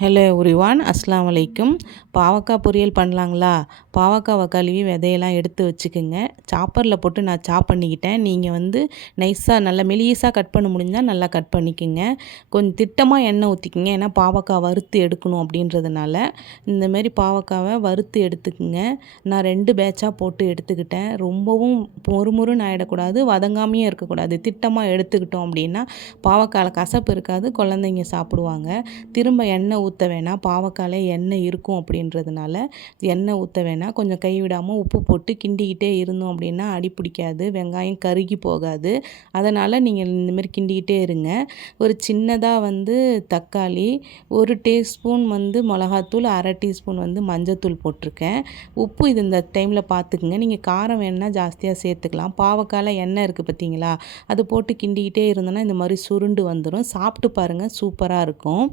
Hello everyone, அஸ்ஸலாமு அலைக்கும். பாவக்காய் பொரியல் பண்ணலாங்களா? பாவக்காவை கழுவி விதையெல்லாம் எடுத்து வச்சுக்கோங்க. சாப்பரில் போட்டு நான் சாப் பண்ணிக்கிட்டேன். நீங்கள் நைஸாக நல்லா மெலிசாக கட் பண்ண முடிஞ்சால் நல்லா கட் பண்ணிக்கோங்க. கொஞ்சம் திட்டமாக எண்ணெய் ஊற்றிக்கிங்க, ஏன்னா பாவக்காய் வறுத்து எடுக்கணும் அப்படின்றதுனால. இந்தமாரி பாவக்காவை வறுத்து எடுத்துக்குங்க. நான் 2 பேட்சாக போட்டு எடுத்துக்கிட்டேன். ரொம்பவும் மொறுமொறுன்னு ஆகிடக்கூடாது, வதங்காமையும் இருக்கக்கூடாது. திட்டமாக எடுத்துக்கிட்டோம் அப்படின்னா பாவக்காயில் கசப்பு இருக்காது, குழந்தைங்க சாப்பிடுவாங்க. திரும்ப எண்ணெய் ஊற்ற வேணாம், பாவக்காயில் எண்ணெய் இருக்கும் அப்படின்றதுனால எண்ணெய் ஊற்ற வேணாம். கொஞ்சம் கைவிடாமல் உப்பு போட்டு கிண்டிக்கிட்டே இருந்தோம் அப்படின்னா அடி பிடிக்காது, வெங்காயம் கருகி போகாது. அதனால் நீங்கள் இந்தமாரி கிண்டிக்கிட்டே இருங்க. ஒரு சின்னதாக தக்காளி, 1 டீஸ்பூன் மிளகாத்தூள், 1/2 டீஸ்பூன் மஞ்சத்தூள் போட்டிருக்கேன். உப்பு இந்த டைமில் பார்த்துக்குங்க. நீங்கள் காரம் வேணுன்னா ஜாஸ்தியாக சேர்த்துக்கலாம். பாவக்காயில் எண்ணெய் இருக்குது பார்த்தீங்களா, அது போட்டு கிண்டிக்கிட்டே இருந்தோன்னா இந்த மாதிரி சுருண்டு வந்துடும். சாப்பிட்டு பாருங்கள், சூப்பராக இருக்கும்.